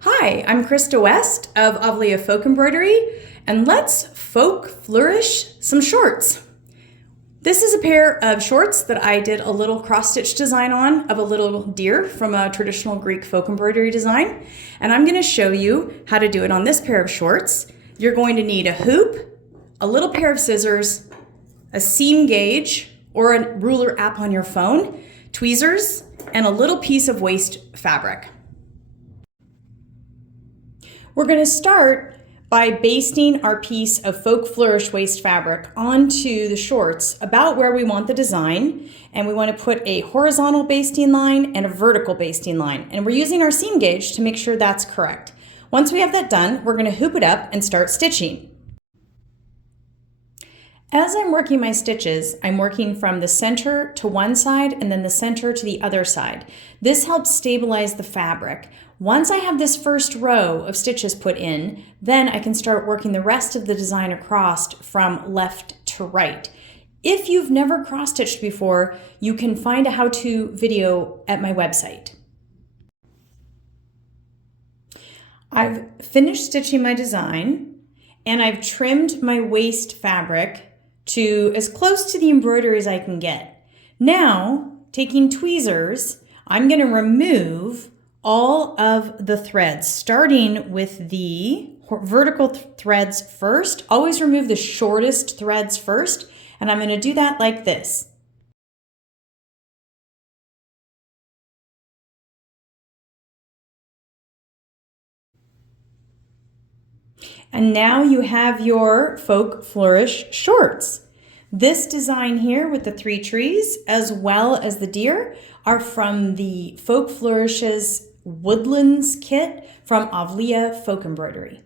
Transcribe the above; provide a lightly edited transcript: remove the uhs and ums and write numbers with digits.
Hi, I'm Krista West of Avlea Folk Embroidery, and let's folk flourish some shorts. This is a pair of shorts that I did a little cross-stitch design on of a little deer from a traditional Greek folk embroidery design, and I'm going to show you how to do it on this pair of shorts. You're going to need a hoop, a little pair of scissors, a seam gauge or a ruler app on your phone, tweezers, and a little piece of waste fabric. We're going to start by basting our piece of Folk Flourish waste fabric onto the shorts about where we want the design, and we want to put a horizontal basting line and a vertical basting line, and we're using our seam gauge to make sure that's correct. Once we have that done, we're going to hoop it up and start stitching. As I'm working my stitches, I'm working from the center to one side and then the center to the other side. This helps stabilize the fabric. Once I have this first row of stitches put in, then I can start working the rest of the design across from left to right. If you've never cross-stitched before, you can find a how-to video at my website. I've finished stitching my design and I've trimmed my waste fabric to as close to the embroidery as I can get. Now, taking tweezers, I'm going to remove all of the threads, starting with the vertical threads first. Always remove the shortest threads first, and I'm going to do that like this. And now you have your Folk Flourish shorts. This design here with the 3 trees, as well as the deer, are from the Folk Flourish's Woodlands kit from Avlea Folk Embroidery.